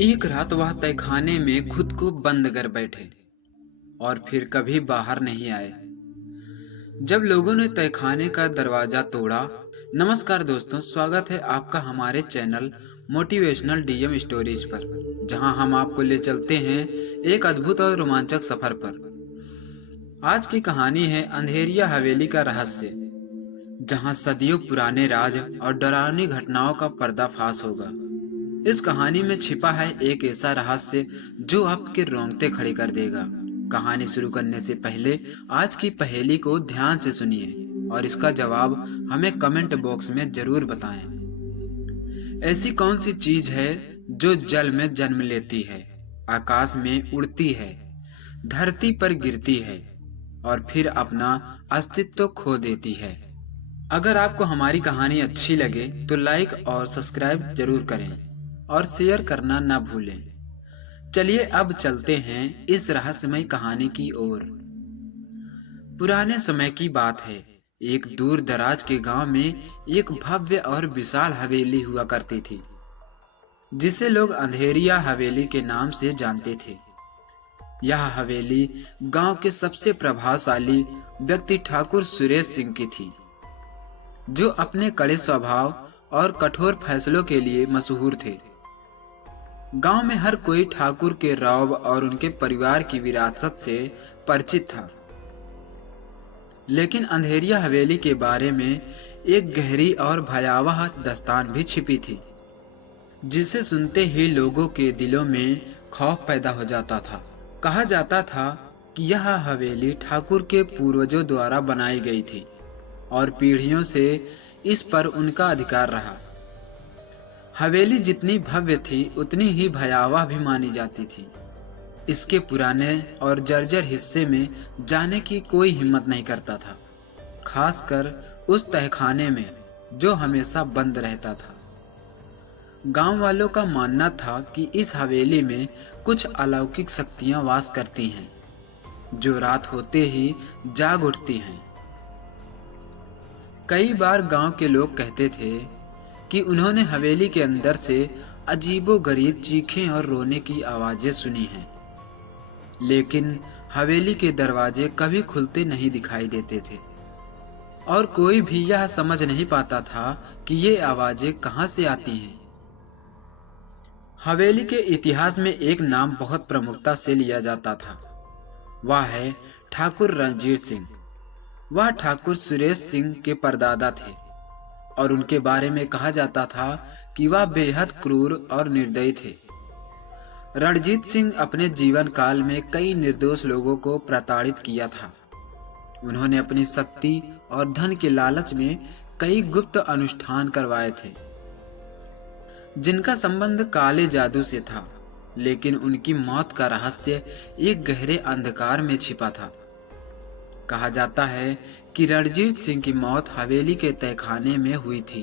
एक रात वह तहखाने में खुद को बंद कर बैठे और फिर कभी बाहर नहीं आए। जब लोगों ने तहखाने का दरवाजा तोड़ा। नमस्कार दोस्तों, स्वागत है आपका हमारे चैनल मोटिवेशनल डीएम स्टोरीज पर, जहां हम आपको ले चलते हैं एक अद्भुत और रोमांचक सफर पर। आज की कहानी है अंधेरिया हवेली का रहस्य, जहां सदियों पुराने राज और डरावनी घटनाओं का पर्दाफाश होगा। इस कहानी में छिपा है एक ऐसा रहस्य जो आपके रोंगटे खड़े कर देगा। कहानी शुरू करने से पहले आज की पहेली को ध्यान से सुनिए और इसका जवाब हमें कमेंट बॉक्स में जरूर बताएं। ऐसी कौन सी चीज है जो जल में जन्म लेती है, आकाश में उड़ती है, धरती पर गिरती है और फिर अपना अस्तित्व खो देती है? अगर आपको हमारी कहानी अच्छी लगे तो लाइक और सब्सक्राइब जरूर करें और शेयर करना न भूलें। चलिए अब चलते हैं इस रहस्यमय कहानी की ओर। पुराने समय की बात है। एक दूर दराज के गांव में एक भव्य और विशाल हवेली हुआ करती थी, जिसे लोग अंधेरिया हवेली के नाम से जानते थे। यह हवेली गांव के सबसे प्रभावशाली व्यक्ति ठाकुर सुरेश सिंह की थी, जो अपने कड़े स्वभाव और कठोर फैसलों के लिए मशहूर थे। गांव में हर कोई ठाकुर के रौब और उनके परिवार की विरासत से परिचित था। लेकिन अंधेरिया हवेली के बारे में एक गहरी और भयावह दास्तान भी छिपी थी, जिसे सुनते ही लोगों के दिलों में खौफ पैदा हो जाता था। कहा जाता था कि यह हवेली ठाकुर के पूर्वजों द्वारा बनाई गई थी और पीढ़ियों से इस पर उनका अधिकार रहा। हवेली जितनी भव्य थी उतनी ही भयावह भी मानी जाती थी। इसके पुराने और जर्जर हिस्से में जाने की कोई हिम्मत नहीं करता था, खासकर उस तहखाने में जो हमेशा बंद रहता था। गांव वालों का मानना था कि इस हवेली में कुछ अलौकिक शक्तियां वास करती हैं, जो रात होते ही जाग उठती हैं। कई बार गांव के लोग कहते थे कि उन्होंने हवेली के अंदर से अजीबोगरीब चीखें और रोने की आवाजें सुनी हैं, लेकिन हवेली के दरवाजे कभी खुलते नहीं दिखाई देते थे और कोई भी यह समझ नहीं पाता था कि ये आवाजें कहां से आती हैं। हवेली के इतिहास में एक नाम बहुत प्रमुखता से लिया जाता था। वह है ठाकुर रणजीत सिंह। वह ठाकुर सुरेश सिंह के परदादा थे और उनके बारे में कहा जाता था कि वह बेहद क्रूर और निर्दयी थे। रणजीत सिंह अपने जीवन काल में कई निर्दोष लोगों को प्रताड़ित किया था। उन्होंने अपनी शक्ति और धन के लालच में कई गुप्त अनुष्ठान करवाए थे, जिनका संबंध काले जादू से था। लेकिन उनकी मौत का रहस्य एक गहरे अंधकार में छिपा था। कहा जाता है कि रणजीत सिंह की मौत हवेली के तहखाने में हुई थी।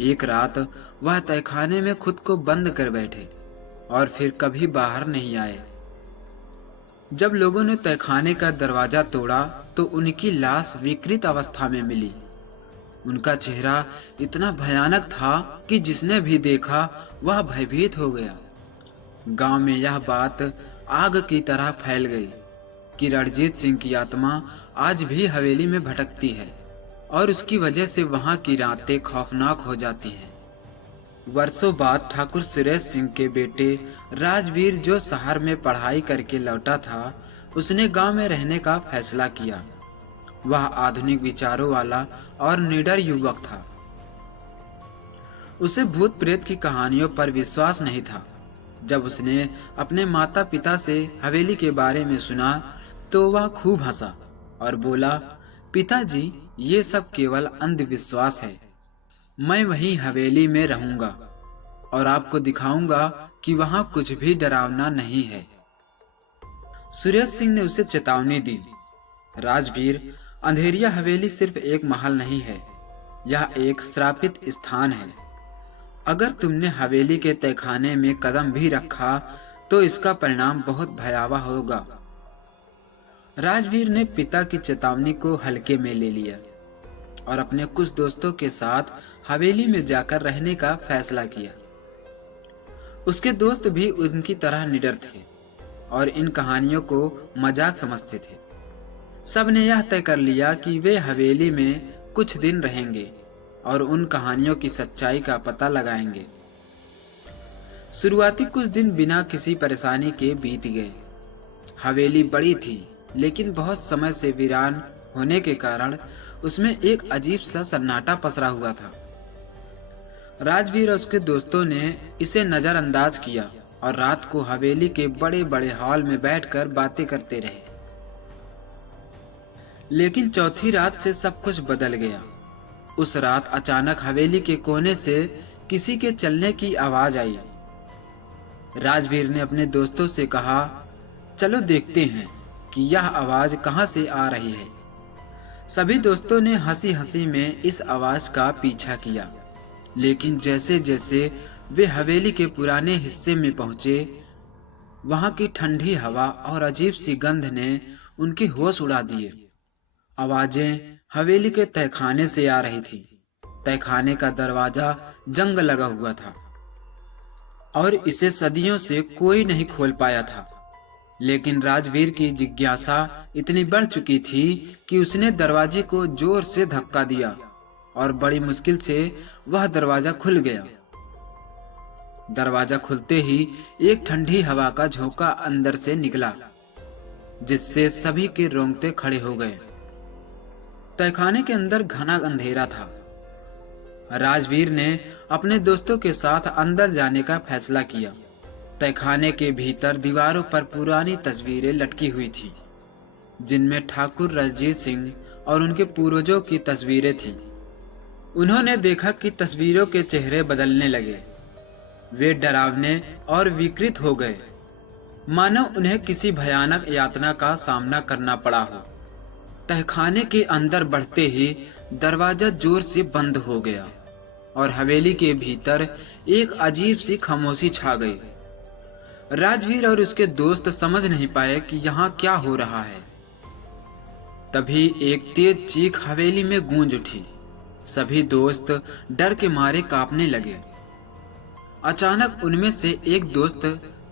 एक रात वह तहखाने में खुद को बंद कर बैठे और फिर कभी बाहर नहीं आए। जब लोगों ने तहखाने का दरवाजा तोड़ा तो उनकी लाश विकृत अवस्था में मिली। उनका चेहरा इतना भयानक था कि जिसने भी देखा वह भयभीत हो गया। गांव में यह बात आग की तरह फैल गई कि रणजीत सिंह की आत्मा आज भी हवेली में भटकती है और उसकी वजह से वहां की रातें खौफनाक हो जाती हैं। वर्षों बाद ठाकुर सुरेश सिंह के बेटे राजवीर, जो शहर में पढ़ाई करके लौटा था, उसने गांव में रहने का फैसला किया। वह आधुनिक विचारों वाला और निडर युवक था। उसे भूत प्रेत की कहानियों पर विश्वास नहीं था। जब उसने अपने माता पिता से हवेली के बारे में सुना तो वह खूब हंसा और बोला, पिताजी, ये सब केवल अंधविश्वास है। मैं वहीं हवेली में रहूंगा और आपको दिखाऊंगा कि वहां कुछ भी डरावना नहीं है। सुरेश सिंह ने उसे चेतावनी दी, राजवीर, अंधेरिया हवेली सिर्फ एक महल नहीं है, यह एक श्रापित स्थान है। अगर तुमने हवेली के तहखाने में कदम भी रखा तो इसका परिणाम बहुत भयावह होगा। राजवीर ने पिता की चेतावनी को हल्के में ले लिया और अपने कुछ दोस्तों के साथ हवेली में जाकर रहने का फैसला किया। उसके दोस्त भी उनकी तरह निडर थे और इन कहानियों को मजाक समझते थे। सब ने यह तय कर लिया कि वे हवेली में कुछ दिन रहेंगे और उन कहानियों की सच्चाई का पता लगाएंगे। शुरुआती कुछ दिन बिना किसी परेशानी के बीत गए। हवेली बड़ी थी, लेकिन बहुत समय से वीरान होने के कारण उसमें एक अजीब सा सन्नाटा पसरा हुआ था। राजवीर और उसके दोस्तों ने इसे नजरअंदाज किया और रात को हवेली के बड़े बड़े हॉल में बैठकर बातें करते रहे। लेकिन चौथी रात से सब कुछ बदल गया। उस रात अचानक हवेली के कोने से किसी के चलने की आवाज आई। राजवीर ने अपने दोस्तों से कहा, चलो देखते हैं कि यह आवाज कहां से आ रही है। सभी दोस्तों ने हंसी हंसी में इस आवाज का पीछा किया, लेकिन जैसे जैसे वे हवेली के पुराने हिस्से में पहुंचे, वहां की ठंडी हवा और अजीब सी गंध ने उनके होश उड़ा दिए। आवाजें हवेली के तहखाने से आ रही थी। तहखाने का दरवाजा जंग लगा हुआ था और इसे सदियों से कोई नहीं खोल पाया था। लेकिन राजवीर की जिज्ञासा इतनी बढ़ चुकी थी कि उसने दरवाजे को जोर से धक्का दिया और बड़ी मुश्किल से वह दरवाजा खुल गया। दरवाजा खुलते ही एक ठंडी हवा का झोंका अंदर से निकला, जिससे सभी के रोंगटे खड़े हो गए। तहखाने के अंदर घना अंधेरा था। राजवीर ने अपने दोस्तों के साथ अंदर जाने का फैसला किया। तहखाने के भीतर दीवारों पर पुरानी तस्वीरें लटकी हुई थी, जिनमें ठाकुर रणजीत सिंह और उनके पूर्वजों की तस्वीरें थीं। उन्होंने देखा कि तस्वीरों के चेहरे बदलने लगे। वे डरावने और विकृत हो गए, मानो उन्हें किसी भयानक यातना का सामना करना पड़ा हो। तहखाने के अंदर बढ़ते ही दरवाजा जोर से बंद हो गया और हवेली के भीतर एक अजीब सी खामोशी छा गई। राजवीर और उसके दोस्त समझ नहीं पाए कि यहाँ क्या हो रहा है। तभी एक तेज चीख हवेली में गूंज उठी। सभी दोस्त डर के मारे कांपने लगे। अचानक उनमें से एक दोस्त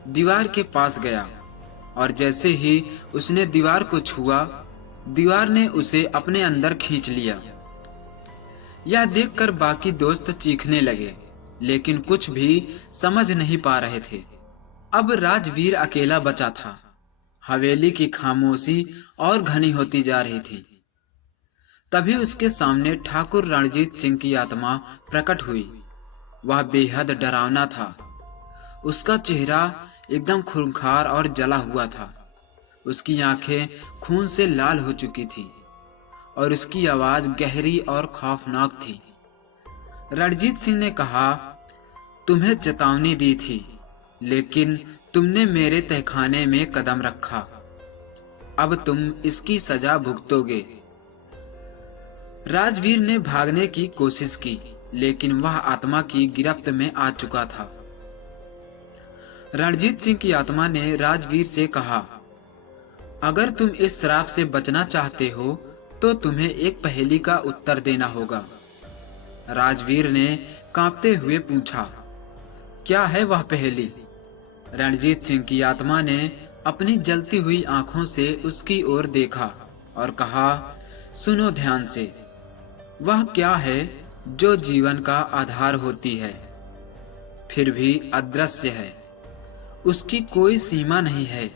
दीवार के पास गया और जैसे ही उसने दीवार को छुआ, दीवार ने उसे अपने अंदर खींच लिया। यह देखकर बाकी दोस्त चीखने लगे, लेकिन कुछ भी समझ नहीं पा रहे थे। अब राजवीर अकेला बचा था। हवेली की खामोशी और घनी होती जा रही थी। तभी उसके सामने ठाकुर रणजीत सिंह की आत्मा प्रकट हुई। वह बेहद डरावना था। उसका चेहरा एकदम खूंखार और जला हुआ था। उसकी आंखें खून से लाल हो चुकी थी और उसकी आवाज गहरी और खौफनाक थी। रणजीत सिंह ने कहा, तुम्हें चेतावनी दी थी, लेकिन तुमने मेरे तहखाने में कदम रखा। अब तुम इसकी सजा भुगतोगे। राजवीर ने भागने की कोशिश की, लेकिन वह आत्मा की गिरफ्त में आ चुका था। रणजीत सिंह की आत्मा ने राजवीर से कहा, अगर तुम इस श्राप से बचना चाहते हो तो तुम्हें एक पहेली का उत्तर देना होगा। राजवीर ने कांपते हुए पूछा, क्या है वह पहेली? रणजीत सिंह की आत्मा ने अपनी जलती हुई आंखों से उसकी ओर देखा और कहा, सुनो ध्यान से। वह क्या है जो जीवन का आधार होती है, फिर भी अदृश्य है। उसकी कोई सीमा नहीं है,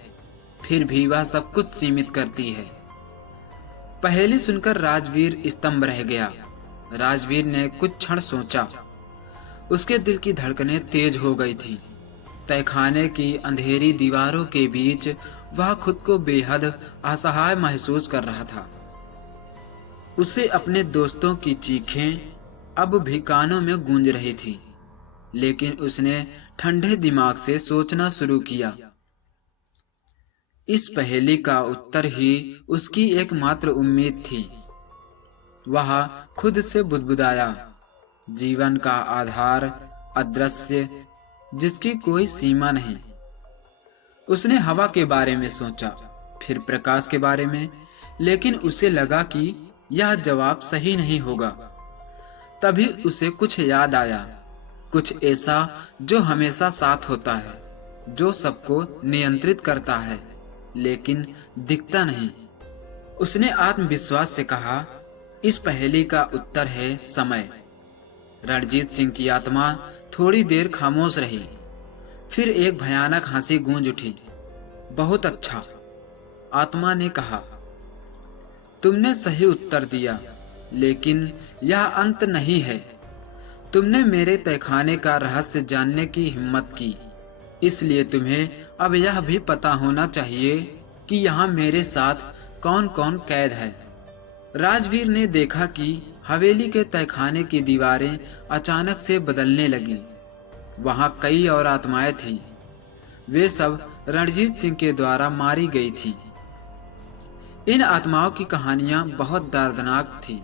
फिर भी वह सब कुछ सीमित करती है। पहेली सुनकर राजवीर स्तंभ रह गया। राजवीर ने कुछ क्षण सोचा। उसके दिल की धड़कनें तेज हो गई थी। तहखाने की अंधेरी दीवारों के बीच वह खुद को बेहद असहाय महसूस कर रहा था। उसे अपने दोस्तों की चीखें अब भी कानों में गूंज रही थी, लेकिन उसने ठंडे दिमाग से सोचना शुरू किया। इस पहेली का उत्तर ही उसकी एकमात्र उम्मीद थी। वह खुद से बुदबुदाया, जीवन का आधार अदृश्य, जिसकी कोई सीमा नहीं। उसने हवा के बारे में सोचा, फिर प्रकाश के बारे में, लेकिन उसे लगा कि यह जवाब सही नहीं होगा। तभी उसे कुछ याद आया। कुछ ऐसा जो हमेशा साथ होता है, जो सबको नियंत्रित करता है लेकिन दिखता नहीं। उसने आत्मविश्वास से कहा, इस पहेली का उत्तर है समय। रणजीत सिंह की आत्मा थोड़ी देर खामोश रही, फिर एक भयानक हंसी गूंज उठी। बहुत अच्छा, आत्मा ने कहा, तुमने सही उत्तर दिया, लेकिन यह अंत नहीं है। तुमने मेरे तहखाने का रहस्य जानने की हिम्मत की, इसलिए तुम्हें अब यह भी पता होना चाहिए कि यहाँ मेरे साथ कौन कौन कैद है। राजवीर ने देखा कि हवेली के तहखाने की दीवारें अचानक से बदलने लगी। वहां कई और आत्माएं थीं। वे सब रणजीत सिंह के द्वारा मारी गई थीं। इन आत्माओं की कहानियां बहुत दर्दनाक थी।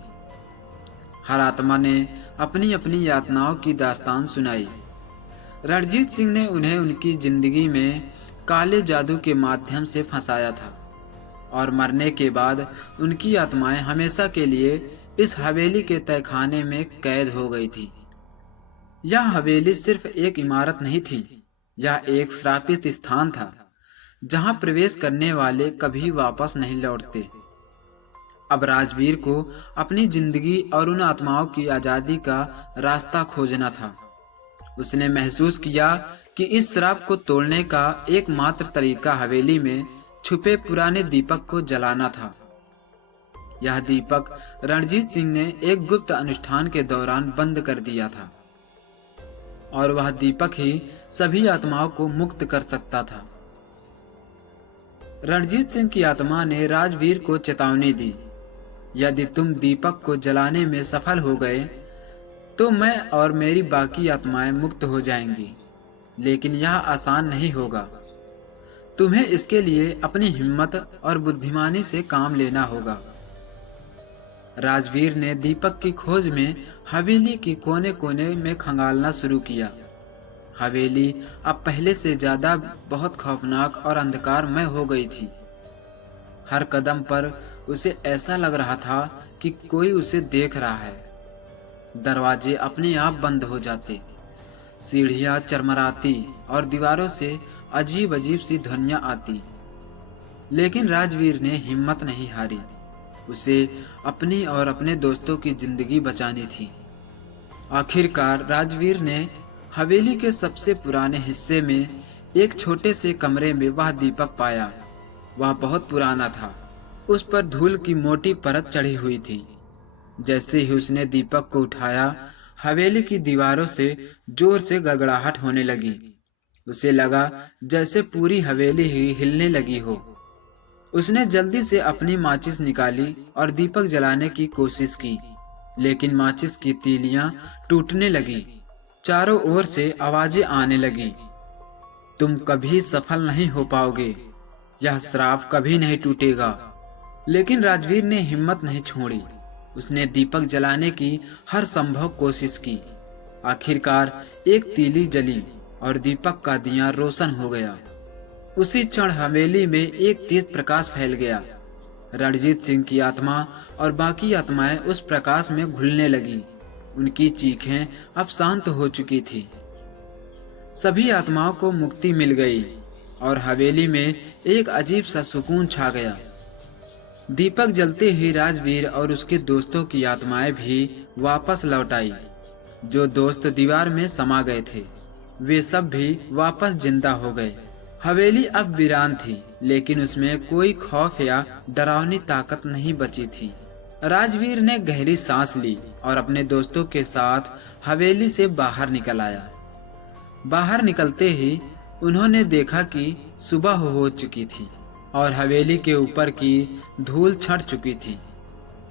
हर आत्मा ने अपनी अपनी यातनाओं की दास्तान सुनाई। रणजीत सिंह ने उन्हें उनकी जिंदगी में काले जादू के माध्यम से फंसाया था और मरने के बाद उनकी आत्माएं हमेशा के लिए इस हवेली के तहखाने में कैद हो गई थी। यह हवेली सिर्फ एक इमारत नहीं थी, यह एक श्रापित स्थान था जहां प्रवेश करने वाले कभी वापस नहीं लौटते। अब राजवीर को अपनी जिंदगी और उन आत्माओं की आजादी का रास्ता खोजना था। उसने महसूस किया कि इस श्राप को तोड़ने का एकमात्र तरीका हवेली में छुपे पुराने दीपक को जलाना था। यह दीपक रणजीत सिंह ने एक गुप्त अनुष्ठान के दौरान बंद कर दिया था और वह दीपक ही सभी आत्माओं को मुक्त कर सकता था। रणजीत सिंह की आत्मा ने राजवीर को चेतावनी दी, यदि तुम दीपक को जलाने में सफल हो गए तो मैं और मेरी बाकी आत्माएं मुक्त हो जाएंगी, लेकिन यह आसान नहीं होगा। तुम्हें इसके लिए अपनी हिम्मत और बुद्धिमानी से काम लेना होगा। राजवीर ने दीपक की खोज में हवेली की कोने कोने में खंगालना शुरू किया। हवेली अब पहले से ज्यादा बहुत खौफनाक और अंधकारमय हो गई थी। हर कदम पर उसे ऐसा लग रहा था कि कोई उसे देख रहा है। दरवाजे अपने आप बंद हो जाते, सीढ़ियां चरमराती और दीवारों से अजीब अजीब सी ध्वनियां आती, लेकिन राजवीर ने हिम्मत नहीं हारी। उसे अपनी और अपने दोस्तों की जिंदगी बचानी थी। आखिरकार राजवीर ने हवेली के सबसे पुराने हिस्से में एक छोटे से कमरे में वह दीपक पाया। वह बहुत पुराना था, उस पर धूल की मोटी परत चढ़ी हुई थी। जैसे ही उसने दीपक को उठाया, हवेली की दीवारों से जोर से गड़गड़ाहट होने लगी। उसे लगा जैसे पूरी हवेली ही हिलने लगी हो। उसने जल्दी से अपनी माचिस निकाली और दीपक जलाने की कोशिश की, लेकिन माचिस की तीलियां टूटने लगी। चारों ओर से आवाजें आने लगी, तुम कभी सफल नहीं हो पाओगे, यह श्राप कभी नहीं टूटेगा। लेकिन राजवीर ने हिम्मत नहीं छोड़ी। उसने दीपक जलाने की हर संभव कोशिश की। आखिरकार एक तीली जली और दीपक का दिया रोशन हो गया। उसी क्षण हवेली में एक तेज प्रकाश फैल गया। रणजीत सिंह की आत्मा और बाकी आत्माएं उस प्रकाश में घुलने लगी। उनकी चीखें अब शांत हो चुकी थी। सभी आत्माओं को मुक्ति मिल गई और हवेली में एक अजीब सा सुकून छा गया। दीपक जलते ही राजवीर और उसके दोस्तों की आत्माएं भी वापस लौट आई। जो दोस्त दीवार में समा गए थे, वे सब भी वापस जिंदा हो गए। हवेली अब वीरान थी, लेकिन उसमें कोई खौफ या डरावनी ताकत नहीं बची थी। राजवीर ने गहरी सांस ली और अपने दोस्तों के साथ हवेली से बाहर निकल आया। बाहर निकलते ही उन्होंने देखा कि सुबह हो चुकी थी और हवेली के ऊपर की धूल छंट चुकी थी।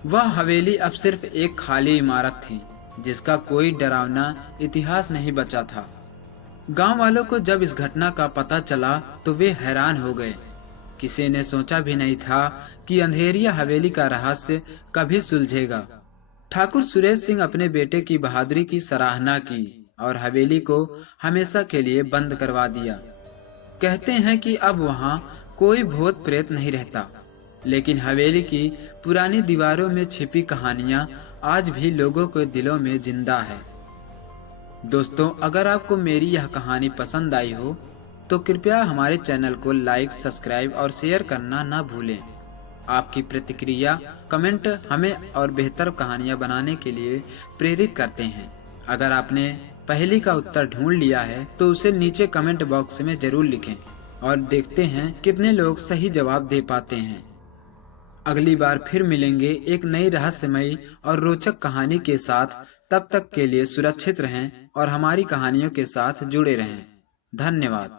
वह हवेली अब सिर्फ एक खाली इमारत थी, जिसका कोई डरावना इतिहास नहीं बचा था। गांव वालों को जब इस घटना का पता चला तो वे हैरान हो गए। किसी ने सोचा भी नहीं था कि अंधेरिया हवेली का रहस्य कभी सुलझेगा। ठाकुर सुरेश सिंह अपने बेटे की बहादुरी की सराहना की और हवेली को हमेशा के लिए बंद करवा दिया। कहते हैं कि अब वहां कोई भूत प्रेत नहीं रहता, लेकिन हवेली की पुरानी दीवारों में छिपी कहानियां आज भी लोगों के दिलों में जिंदा है। दोस्तों, अगर आपको मेरी यह कहानी पसंद आई हो तो कृपया हमारे चैनल को लाइक, सब्सक्राइब और शेयर करना ना भूलें। आपकी प्रतिक्रिया, कमेंट हमें और बेहतर कहानियाँ बनाने के लिए प्रेरित करते हैं। अगर आपने पहेली का उत्तर ढूंढ लिया है तो उसे नीचे कमेंट बॉक्स में जरूर लिखें और देखते हैं कितने लोग सही जवाब दे पाते हैं। अगली बार फिर मिलेंगे एक नई रहस्यमयी और रोचक कहानी के साथ। तब तक के लिए सुरक्षित रहें और हमारी कहानियों के साथ जुड़े रहें। धन्यवाद।